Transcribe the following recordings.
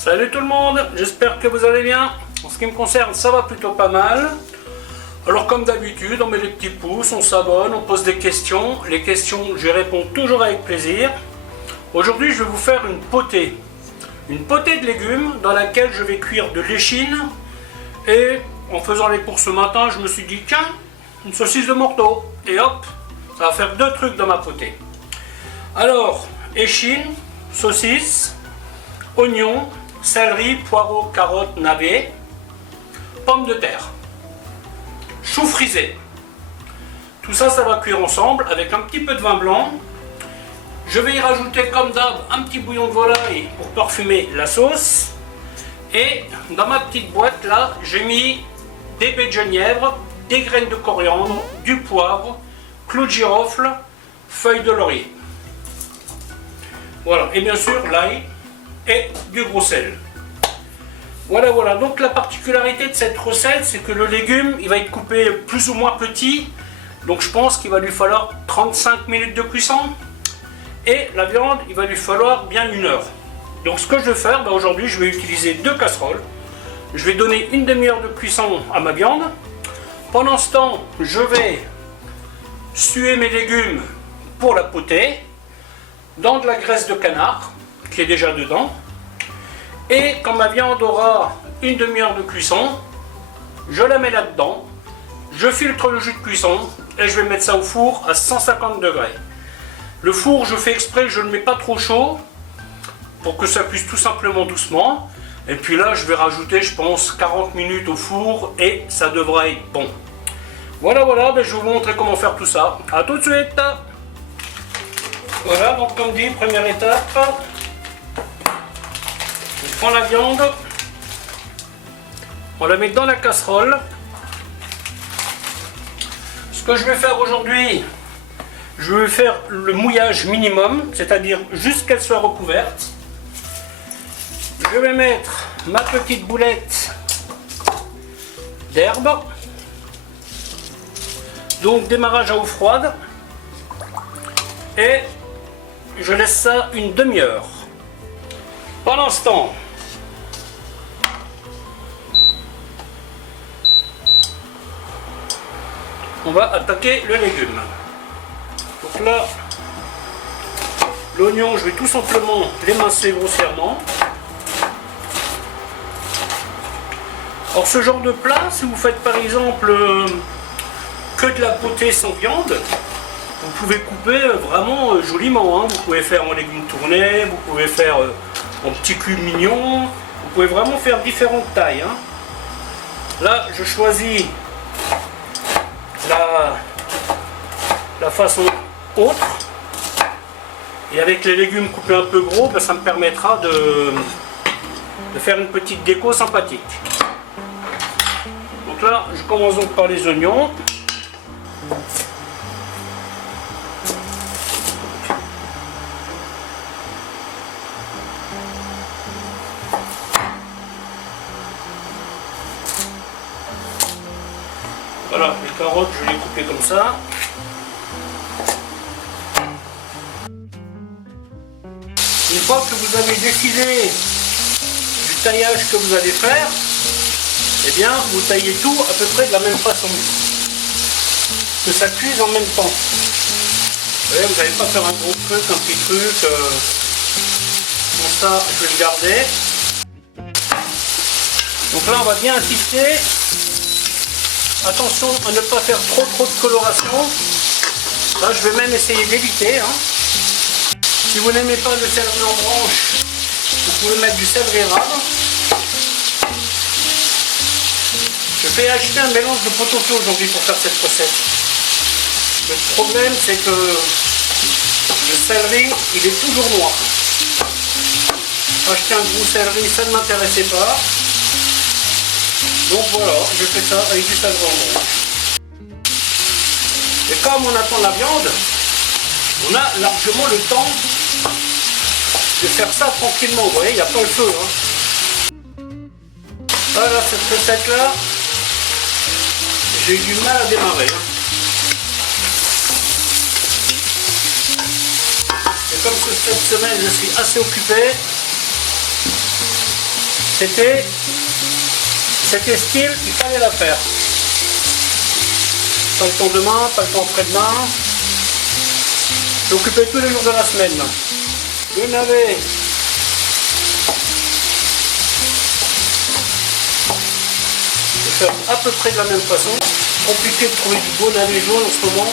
Salut tout le monde, j'espère que vous allez bien. En ce qui me concerne, ça va plutôt pas mal. Alors comme d'habitude, on met les petits pouces, on s'abonne, on pose des questions. Les questions, j'y réponds toujours avec plaisir. Aujourd'hui, je vais vous faire une potée. Une potée de légumes dans laquelle je vais cuire de l'échine. Et en faisant les courses ce matin, je me suis dit, tiens, une saucisse de morteau. Et hop, ça va faire deux trucs dans ma potée. Alors, échine, saucisse, oignon, céleri, poireaux, carottes, navets, pommes de terre, chou frisé. Tout ça, ça va cuire ensemble avec un petit peu de vin blanc. Je vais y rajouter comme d'hab un petit bouillon de volaille pour parfumer la sauce. Et dans ma petite boîte là, j'ai mis des baies de genièvre, des graines de coriandre, du poivre, clous de girofle, feuilles de laurier. Voilà, et bien sûr l'ail et du gros sel. Voilà, donc la particularité de cette recette, c'est que le légume, il va être coupé plus ou moins petit. Donc je pense qu'il va lui falloir 35 minutes de cuisson. Et la viande, il va lui falloir bien 1 heure. Donc ce que je vais faire, aujourd'hui, je vais utiliser 2 casseroles. Je vais donner une demi-heure de cuisson à ma viande. Pendant ce temps, je vais suer mes légumes pour la potée dans de la graisse de canard qui est déjà dedans. Et quand ma viande aura une demi-heure de cuisson, je la mets là-dedans, je filtre le jus de cuisson et je vais mettre ça au four à 150 degrés. Le four, je fais exprès, je ne le mets pas trop chaud pour que ça cuise tout simplement doucement. Et puis là, je vais rajouter, je pense, 40 minutes au four et ça devrait être bon. Voilà, je vais vous montrer comment faire tout ça. A tout de suite. Voilà, donc comme dit, première étape. On prend la viande, on la met dans la casserole. Ce que je vais faire aujourd'hui, je vais faire le mouillage minimum, c'est-à-dire juste qu'elle soit recouverte. Je vais mettre ma petite boulette d'herbe. Donc démarrage à eau froide. Et je laisse ça une demi-heure. Pendant ce temps, on va attaquer le légume. Donc là, l'oignon, je vais tout simplement l'émincer grossièrement. Alors ce genre de plat, si vous faites par exemple que de la potée sans viande, vous pouvez couper vraiment joliment. Vous pouvez faire en légumes tournés, vous pouvez faire en petits cubes mignons, vous pouvez vraiment faire différentes tailles. Là, je choisis la façon autre. Et avec les légumes coupés un peu gros, ça me permettra de faire une petite déco sympathique. Donc là, je commence donc par les oignons. Voilà, les carottes, je vais les couper comme ça. Une fois que vous avez décidé du taillage que vous allez faire, eh bien, vous taillez tout à peu près de la même façon. Que ça cuise en même temps. Vous voyez, vous n'allez pas faire un gros truc, un petit truc. Comme ça, je vais le garder. Donc là, on va bien insister. Attention à ne pas faire trop de coloration. Là, je vais même essayer d'éviter. Si vous n'aimez pas le céleri en branche, vous pouvez mettre du céleri rave. Je vais acheter un mélange de pot-au-feu aujourd'hui pour faire cette recette. Le problème, c'est que le céleri, il est toujours noir. Acheter un gros céleri, ça ne m'intéressait pas. Donc voilà, je fais ça avec du céleri en branche. Et comme on attend la viande, on a largement le temps de faire ça tranquillement. Vous voyez, il n'y a pas le feu. Voilà, cette recette-là, j'ai eu du mal à démarrer. Et comme cette semaine, je suis assez occupé, C'était style, il fallait la faire. Pas le temps demain, pas le temps après-demain. Je m'occupais tous les jours de la semaine. Le navet. Je vais faire à peu près de la même façon. Compliqué de trouver du beau navet jaune en ce moment.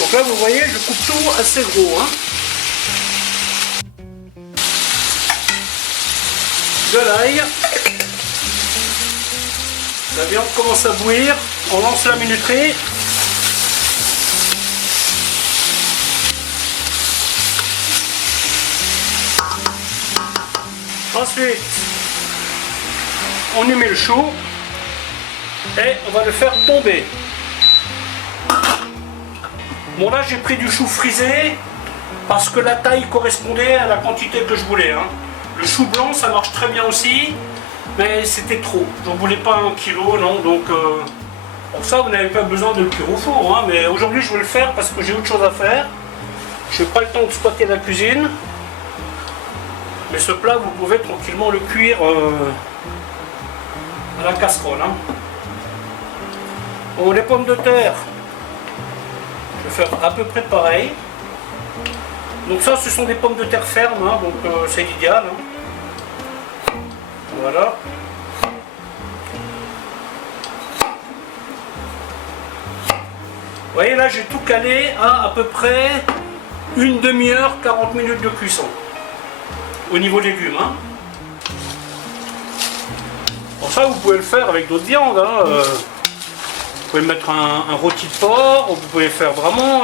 Donc là vous voyez, je coupe tout assez gros. Hein. De l'ail. La viande commence à bouillir, on lance la minuterie. Ensuite, on y met le chou et on va le faire tomber. Bon là j'ai pris du chou frisé parce que la taille correspondait à la quantité que je voulais. Hein. Le chou blanc ça marche très bien aussi, mais c'était trop. J'en voulais pas 1 kilo, non, donc pour ça vous n'avez pas besoin de le cuire au four. Hein, mais aujourd'hui je vais le faire parce que j'ai autre chose à faire. Je n'ai pas le temps de squatter la cuisine. Mais ce plat vous pouvez tranquillement le cuire à la casserole. Hein. Bon, les pommes de terre. Je vais faire à peu près pareil. Donc ça ce sont des pommes de terre fermes, hein, donc c'est l'idéal. Hein. Voilà. Vous voyez là j'ai tout calé à peu près une demi-heure, 40 minutes de cuisson. Au niveau légumes. Hein. Pour ça vous pouvez le faire avec d'autres viandes. Hein. Vous pouvez mettre un rôti de porc, vous pouvez faire vraiment...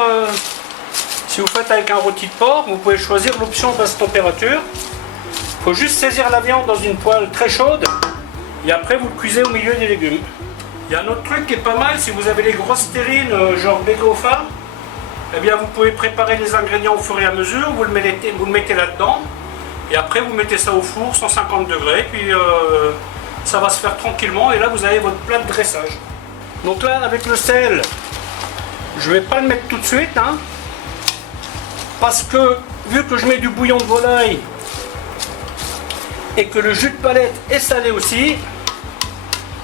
si vous faites avec un rôti de porc, vous pouvez choisir l'option basse température. Il faut juste saisir la viande dans une poêle très chaude et après vous le cuisez au milieu des légumes. Il y a un autre truc qui est pas mal, si vous avez les grosses terrines genre Begofa, eh bien vous pouvez préparer les ingrédients au fur et à mesure, vous le mettez là-dedans et après vous mettez ça au four 150 degrés puis ça va se faire tranquillement et là vous avez votre plat de dressage. Donc là avec le sel, je vais pas le mettre tout de suite hein, parce que vu que je mets du bouillon de volaille et que le jus de palette est salé aussi,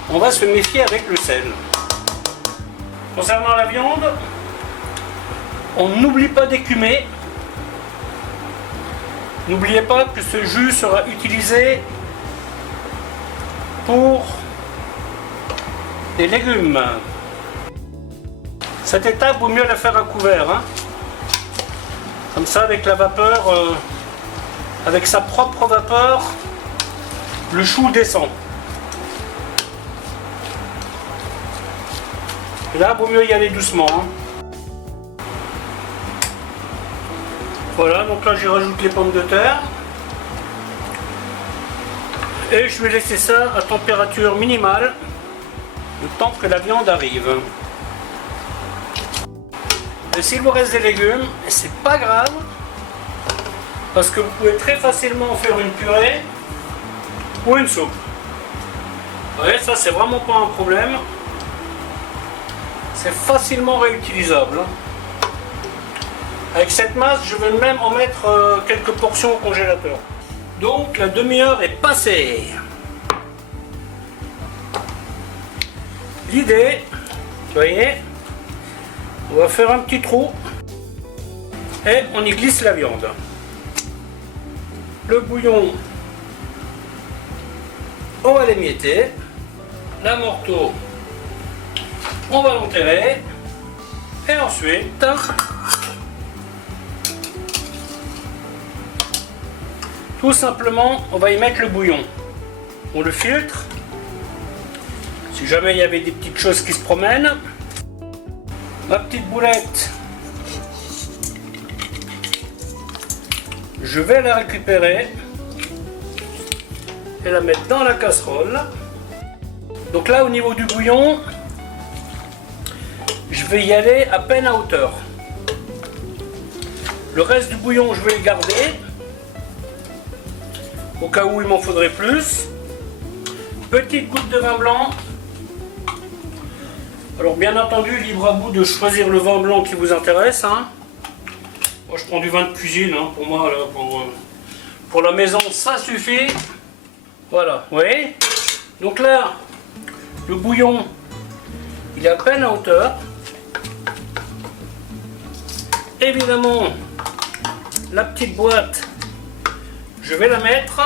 on va se méfier avec le sel. Concernant la viande, on n'oublie pas d'écumer. N'oubliez pas que ce jus sera utilisé pour des légumes. Cette étape, vaut mieux la faire à couvert. Hein. Comme ça, avec la vapeur, avec sa propre vapeur, le chou descend. Et là, vaut mieux y aller doucement. Hein. Voilà, donc là, j'y rajoute les pommes de terre. Et je vais laisser ça à température minimale, le temps que la viande arrive. Et s'il vous reste des légumes, c'est pas grave, parce que vous pouvez très facilement faire une purée ou une soupe. Vous voyez, ça c'est vraiment pas un problème. C'est facilement réutilisable. Avec cette masse, je vais même en mettre quelques portions au congélateur. Donc la demi-heure est passée. L'idée, vous voyez, on va faire un petit trou et on y glisse la viande. Le bouillon, on va l'émietter. L'amorteau, on va l'enterrer. Et ensuite, tout simplement, on va y mettre le bouillon. On le filtre. Si jamais il y avait des petites choses qui se promènent. Ma petite boulette, je vais la récupérer et la mettre dans la casserole. Donc là, au niveau du bouillon, je vais y aller à peine à hauteur. Le reste du bouillon, je vais le garder au cas où il m'en faudrait plus. Petite goutte de vin blanc Alors bien entendu, libre à vous de choisir le vin blanc qui vous intéresse. Hein. Moi je prends du vin de cuisine, hein. Pour moi, là, pour la maison, ça suffit. Voilà, vous voyez. Donc là, le bouillon, il est à peine à hauteur. Évidemment, la petite boîte, je vais la mettre.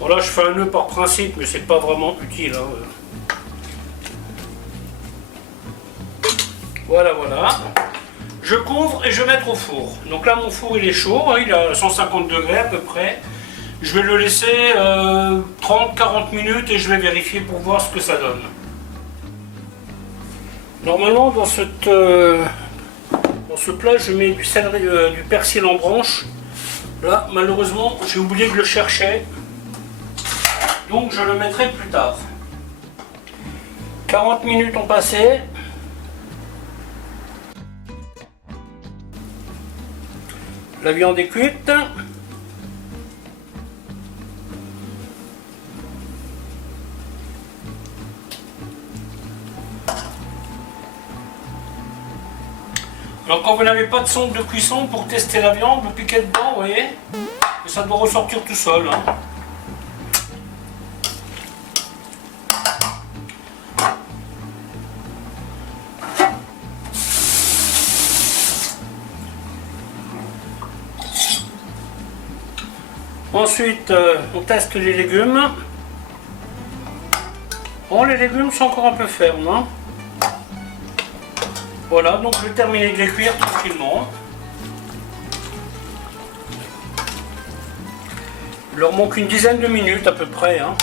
Bon là, je fais un nœud par principe, mais c'est pas vraiment utile. Hein. Voilà, voilà. Je couvre et je vais mettre au four. Donc là, mon four, il est chaud, hein, il est à 150 degrés à peu près. Je vais le laisser 30-40 minutes et je vais vérifier pour voir ce que ça donne. Normalement, dans ce plat, je mets du céleri, du persil en branche. Là, malheureusement, j'ai oublié de le chercher. Donc, je le mettrai plus tard. 40 minutes ont passé. La viande est cuite. Alors quand vous n'avez pas de sonde de cuisson pour tester la viande, vous piquez dedans, vous voyez, et ça doit ressortir tout seul. Hein. Ensuite, on teste les légumes. Bon, les légumes sont encore un peu fermes. Hein. Voilà, donc je vais terminer de les cuire tranquillement. Il leur manque une dizaine de minutes à peu près. Hein.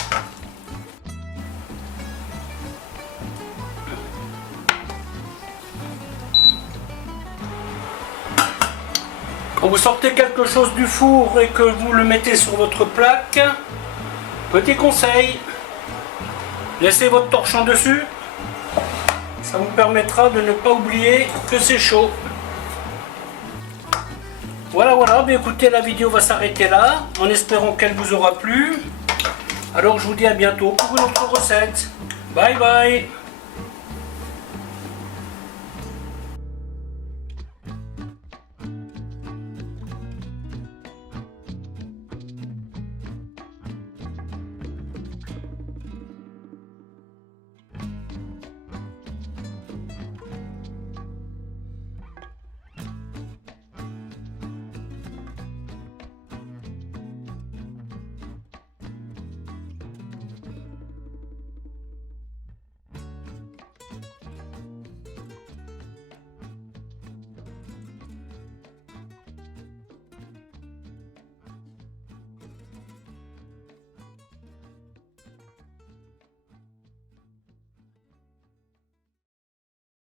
Quand vous sortez quelque chose du four et que vous le mettez sur votre plaque, petit conseil, laissez votre torchon dessus. Ça vous permettra de ne pas oublier que c'est chaud. Voilà, voilà, mais écoutez, la vidéo va s'arrêter là, en espérant qu'elle vous aura plu. Alors je vous dis à bientôt pour une autre recette. Bye bye.